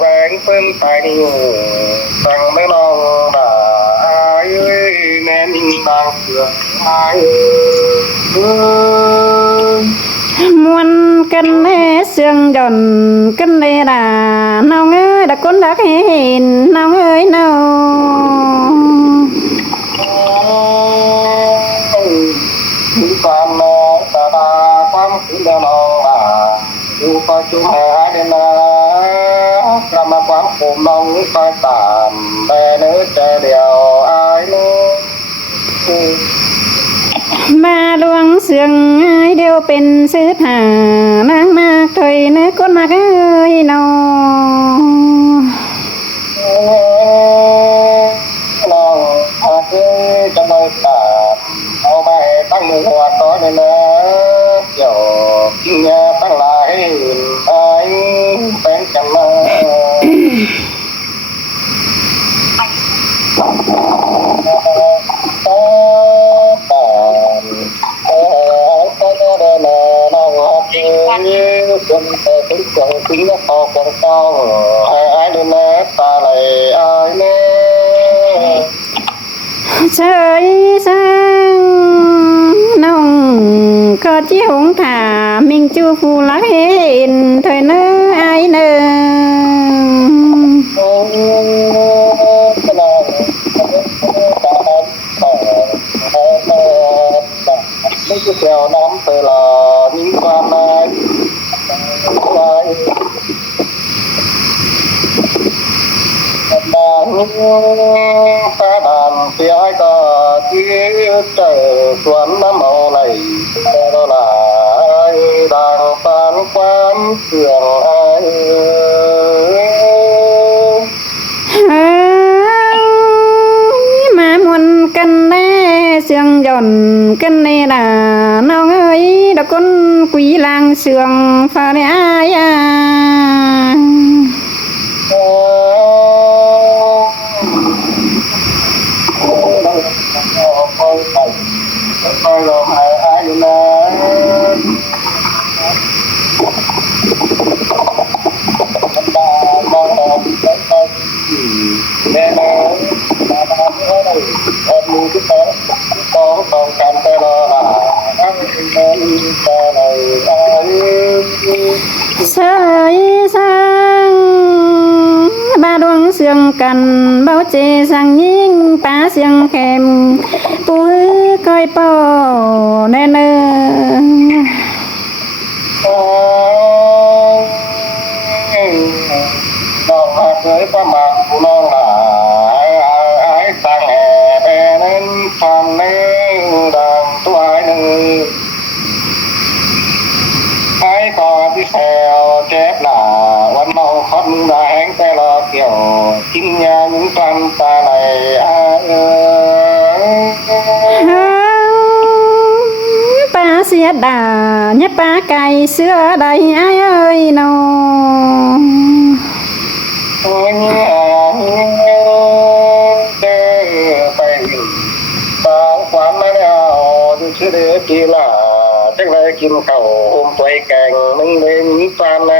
แบงเปิ้นไปตั้งแม่น้องบ่าเอ้ยแม่นิ่งบางเสือมวนกันแน่เสียงย่อนกันแน่ด่าน้องเอ้ยดักคนดักเห็นน้องเอ้ยน้องมีความแม่ตาตาความคือแม่น้องบ่าอยู่ก็จุหาเดนะกลับมาความผมน้องก็ตามแต่เนื้อใจเดียวอายนู้มาลวงเสียงเดียวเป็นซื้อหานางมากถอยเนื้อก้นมากเอ้ยน้องน้องหากจะไม่ตามเอาไปตั้งมือหัวต่อเลยนะเกี่ยวกินยาตั้งหลายไอ้เป็นกันมาคนแต่ถึงจังถึงพอคนต้องอ้ายแม่ตาไหลอ้ายแม่เฉยสังน้องก็จิหงถามิงจูผู้รักเห็นถอยเนื้ออายเนื้อไม่ใช่แก้วน้ำเตลามีความหมายบางตาดำเสียก็ที่เจอสวนน้ำเอาไหลแต่ละดังฝันความเสื่อมมามวนกันแน่เสียงย่อนกันแน่ด่าน้องเอ้ยดอกคนกุยลางเสียงฟ้าได้อายไปลงหายอายอยู่นะตามองไปแม่น้องตาเอ้ยอดมือที่ต้องการแต่ละทั้งนั้นแต่ไหนเสยสังบาดวงเสียงกันเบาเจสังยิงป้าเสียงแข็มปุ้ยคอยป่อแน่เนอน้องมาเคยประมาทผู้น้องหลายอายตั้งแห่แผ่นั้นความเนื้อดังตัวหนึ่งไอ้ก่อที่แซวเจ็บหนาวันเมาคอดมือแห้งแต่รอเกี่ยวกินยาหญิงกลันตาไหลป้าเสียดาเนี่ยป้าไก่เสื้อใดอ้ายเอ้ยน้องเดินไปตามความไม่เอาดูชื่อเด็กกีฬาจังไรกินข้าวอมตัวแกงมึงเลยมีปานไหน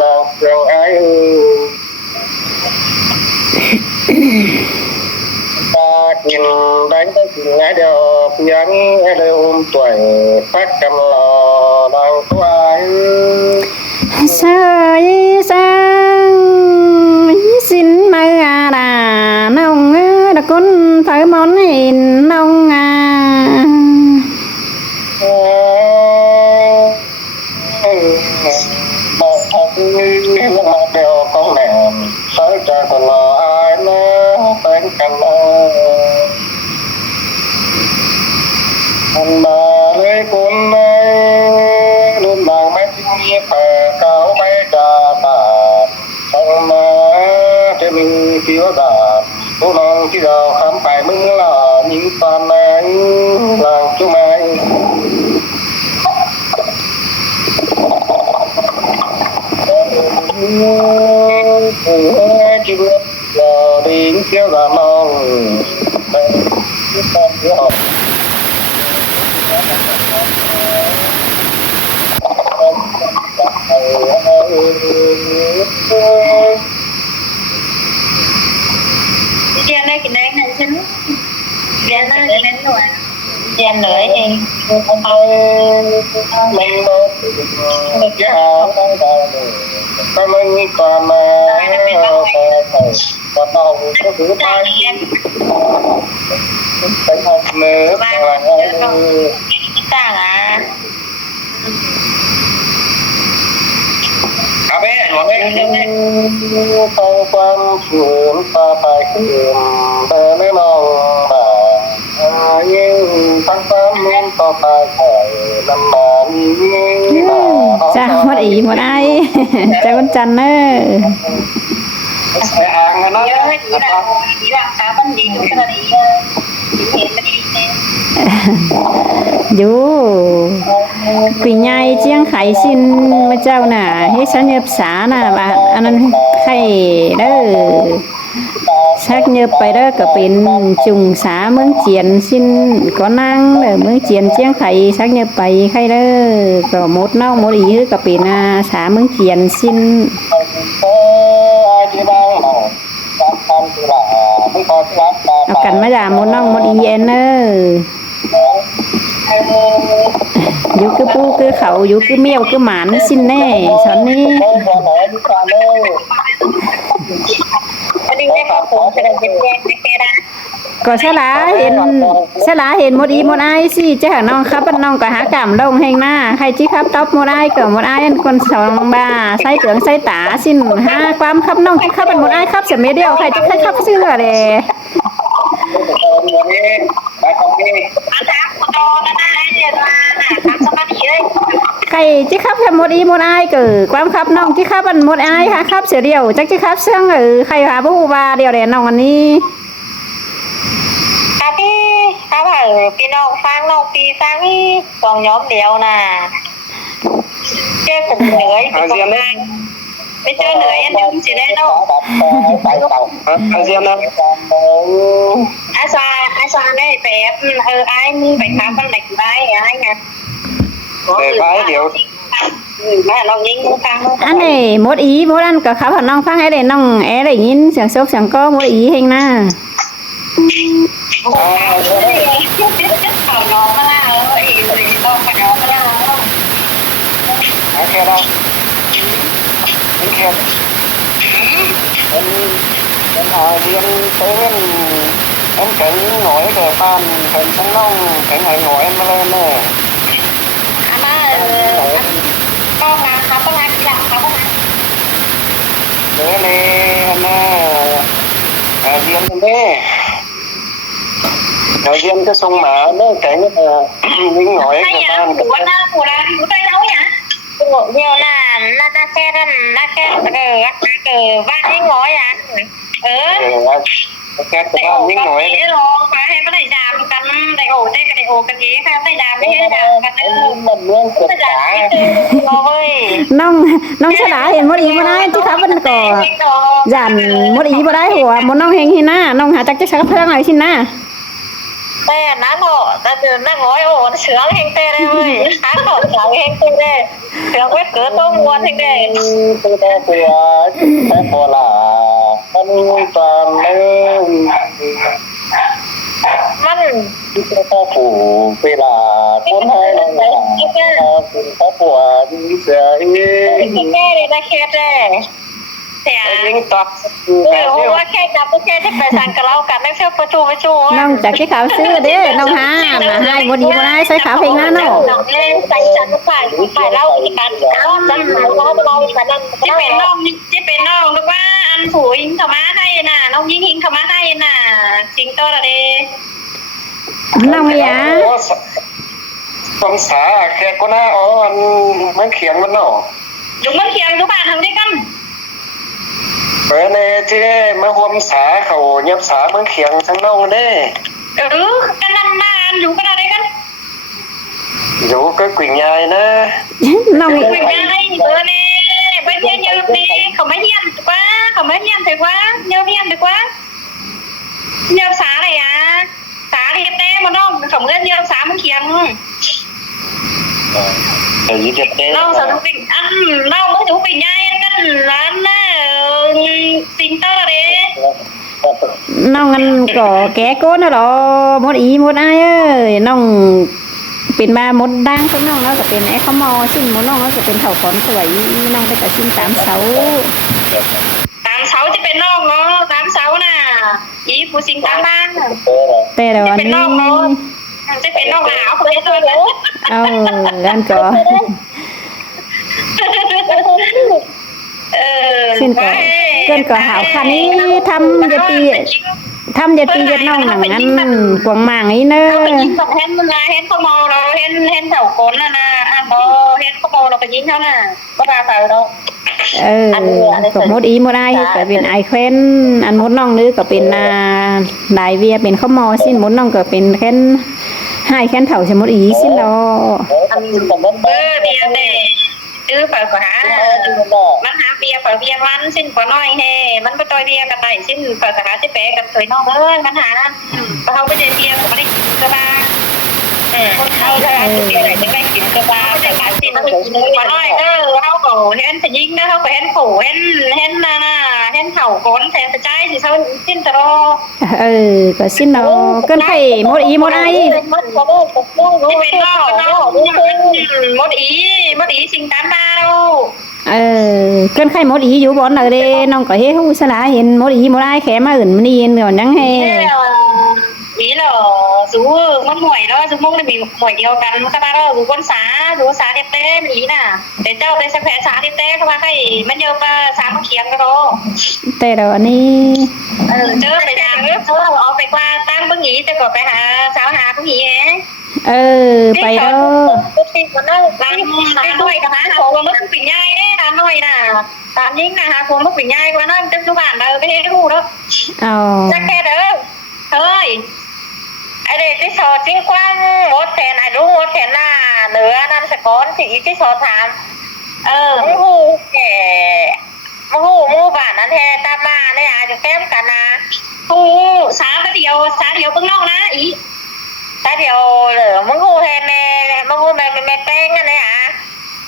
นางเสียงไอ้ตากินได้กินไงเดียวยังให้เลยอมตัวพักกำลอนางตัวเสยสังสินมาดาน้องเอ้ยดอกคนเผยมอนเห็นน้องบอกทักนี่มาเดียวของแหนมสายใจตลอดอายนะแต่งกันมันมาเลยคนไหนรุ่นบางไม่ทิ้งมีแผลเก่าไม่จ่าตาทั้งมาจะมีเกี่ยวดาบผู้น้องที่เราคำไปมึงล่ะยิงปานไหนหลังจุ๊ไหมchỉ biết giờ đi kéo ra mong con thiếu học เรียนน่าจะเล่นหน่วยเรียนเหนื่อยเอง mình một cái áo đang đào con mình còn còn đầu có thứ hai cái học nữa làต่างอ่ะ à bé nói phong quan phượng pha bài phượng bờ nơi non mà nhưng tăng tăng muốn to bài phải năm mà จ้าหมดอีหมดไอ้ จ้าวันจันทร์เนอะ sẽ hàng nó เยอะให้ดีละขาบันดีทุกขณะนี้เห็นมันดีเนี่ย อยู่ปีใหญ่เจียงไข่สินมาเจ้าน่ะเฮ็ดชันเย็บสาน่ะว่าอันนั้นไข่เด้อชักเย็บไปเด้อก็เป็นจุงสาเมืองเจียนสินก็นั่งเด้อเมืองเจียนเจียงไข่ชักเย็บไปไข่เด้อก็หมดน้องหมดอีก็เป็นสาเมืองเจียนสิน เอากันมาด่าหมดน้องหมดอีเอ็นเนออยู่คือปูคือเขาอยู่คือเมียวคือหมานสิ้นแน่ฉันนี่ อันนี้ได้พ่อผมจะได้เป็นแยกไม่แค่นะ ก็ฉลาเห็นหมดอีหมดไอสิเจ้าน้องครับน้องก็หากรรมดงแห่งหน้าใครจี้ครับต๊อบหมดไอก็หมดไอคนสองบาใส่เตืองใส่ตาสิ้นหาความครับน้องครับหมดไอครับเสียเมเดียวใครจะครับเสื้อเลย อาจารย์คุณโดนนะไอ้เดี๋ยวมาทำสมาธิเลย ใครจี้ครับหมดอีหมดไอเกิดความครับน้องจี้ครับหมดไอค่ะครับเสียเดียวจักจี้ครับเสื้อใครหาผู้ว่าเดียวเดียวน้องอันนี้ ค่ะพี่ถ้าว่าพี่น้องฟังน้องปีฟังนี่สองย้อมเดียวนะเจ้ผมเหนื่อยไปเจอเหนื่อยอันนึงสิได้เนาะ Asean อาซาได้แบบไอ้มึงไปค้ามันไหนได้ไอ้ไง để phái điều แม่เรายิงมึงฟัง อันนี้หมดอีหมดอันก็ครับน้องฟังให้ได้น้องได้ยินเสียงซกเสียงก็หมดอีเฮงนะ เขาน้องมาแล้วไอ้เลยต้องมาน้องมาแล้ว ai kêu đâu anh kêu em riêng tới em cảnh ngồi về pan cảnh sáng nông cảnh ngày ngồi em lên nè อามาก็งานเขาก็งานที่หลังเขาก็งาน để lên riêng thế riêng cái sông mà nó cảnh những ngồi về pan หัวหน้าหัวใจเขาเนี่ยหัวเดียวน่ะน่าแค่นั้นน่าแค่บ้านให้ง้อยอ่ะcác แต่โอ้ pan những ก็ ngồi ไม่รอไปให้ไม่ได้ดามกันแต่โอ้ได้กันโอ้กันนี้ค่ะไม่ดามไม่ได้ดามกันเออ mình luôn ไม่ดามไม่คือรอเว้ย น้องฉลาเห็นหมดอีหมดได้ที่ครับมันก็ยันหมดอีหมดได้หัวหมดน้องเฮงหินหน้าน้องหาจักจะชักพลังอะไรชิ้นหน้า แต่นั้นเหรอแต่เดินนั่งง้อยโอ้เสือเฮงเต้ได้เว้ยหาขอดเสือเฮงเต้ได้เสือเวทเกิดตัวมวนเฮงเต้ tôi đã vừa cái bộ là anh toàn lên มัน cái phó phủ vì là cuốn hai là cùng phó phủ đi sẽ แค่เลยนะแค่ได้แต่ những tập โอ้ว่าแค่จับแค่ที่ไปสั่งกับเรากันได้เชื่อประจู น้องจากที่ขาวซื้อเด้น้องหาให้หมดอีหมดได้ใส่ขาวเพลงหน้าเนาะ ใส่ฉันฝ่ายเล่าอีกการเขาจะหายเราเราอีกนั้นจะเป็นน้องหรือว่าอันผูยิงธรรมะให้น่ะน้องยิงหิงธรรมะให้น่ะจริงตัวละเด้ น้องไม่ยา con xã khe con á anh mấy khiển vẫn nổ อยู่มันเคียงทุกบ้านทำด้วยกัน bữa nay chứ mấy hôm xã khẩu nhập xã mấy khiển sang nông đấy กันนำนานอยู่กันอะไรกัน dù cái quỳnh nhai nữa น้อง คุยกันให้นี่ไปเที่ยวยืมนี่เขาไม่เยี่ยมถูกว่าเขาไม่เยี่ยมถูกว่าเยี่ยมถูกว่าเยี่ยมสาอะไรอ่ะสาเรียบแน่มาน้องเขาเงินเยี่ยมสามันเคียง ở dưới chật đấy น้องสาวปิ่งอันน้องmớiถูปิ่งง่ายกันร้านน่ะซิงเตอร์เลย น น้องมันก็แก่ก้นแล้วหรอมดอีมดอ้ายเอ้ยน้องเป็นมามดดังของน้องแล้วก็เป็นไอ้ข้าวมอชิ้นมดน้องแล้วก็เป็นเถาขอนสวยน้องไปกับชิ้นตามเสา ตามเสาจะเป็นนอกเนาะตามเสาน่ะอีผู้สิงตามบ้าน แต่เดี๋ยว จะ วัน เป็นน นี้ อกเนาะจะเป็นนอกหนาวคนเดียวเลย เอาแล้วก็ สิ้นก็เกินก็หาวคันนี้ทำยาตีเย็ดน้องหนังนั้นกวางหมางนี้เนอะ เราไปยิงกับเห็นมันนะเห็นเขาเมาเราเห็นแถวก้นน่ะนะพอเห็นเขาเมาเราไปยิงเขาน่ะก็มาใส่เรา ก็มดอีมดไอก็เป็นไอแควนอันมดน้องนึกก็เป็นลายเวียเป็นข้าวมอสิ้นมดน้องก็เป็นแค่นให้แค่นเถาชมดอีสิ้นรอ เบียร์เน่ดื้อเปิดกว่ามันหาเบียร์เปิดเบียร์มันสิ้นกว่าน้อยเฮมันไปต่อยเบียร์กันไปสิ้นเปิดสาขาจะแปะกับสวยน้องมันหานั่นเขาไปเดินเบียร์ก็ไม่ได้กินก็บ้าคนเขาจะเบียร์ไหนจะได้กินก็บ้าแต่การสิ้นมันกินกว่าน้อยเขาก็เห็นจะยิงนะเขาก็เห็นขู่เห็นน่ะเห็นเข่าก้นแทนกระจายสิเขาสิ้นตลอด ก็สิ้นรอเกินไข่มดอีมดไอ ที่เป็นนอกมดอีสิงตามตาเรา เกินไข่มดอีอยู่บ่อนเลยเด้น้องก็เฮ้ฮู้สลาเห็นมดอีมดไอแขมาอื่นมันนี่เดี๋ยวยังให้ ý là dù mất muội đó dù mong là mình muội nhiều cắn các bạn đó dù con xá đẹp tê mình ý nè để cho cái sắc khỏe xá đẹp tê các bạn thấy mất nhiều xá mất khiếng cái đó แต่เดี๋ยวอันนี้ chứ phải làm chứ họ phải qua tăng bước nghỉ cho có phải hả sao hả bước nghỉ ấy ไปเด้อ làm nuôi cả hả cô mất bình nhai đấy làm nuôi nè làm những là hả cô mất bình nhai qua nó trên số bản đâu cái khu đó เอา chắc khe đó thôiไอเด็กที่สอดจริงกว้างมดแทนไอ้รู้มดแทนหน้าเหนือนั่นสกอนสีที่สอดถามมูแก่มูบ้านนั้นแทนตามมาเนี่ยอาจจะแก้มกันนะมูสาเดียวเพิ่งนอกนะอีสาเดียวเหรอมูแทนแม่มูแม่แป้งกันเนี่ยอ่ะ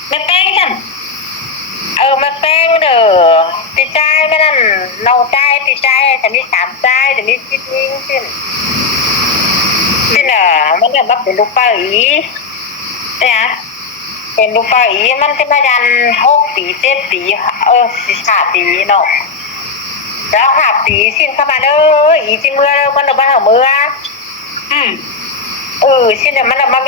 แม่แป้งกันแม่แป้งเด้อติดใจไม่นั่นเราใจติดใจแต่นี่3ใจแต่นี่คิดยิ่งขึ้นนี่น่ะมันจะมาเป็นลูกป้าอีเนี่ยเป็นลูกป้าอีมันจะมายัน6 ปี 7 ปี5 ปีเนาะแล้ว5 ปีสิ้นเข้ามาเด้ออีจิเมื่อมันเอามาเมื่อสิ้นเดี๋ยวมันเอามา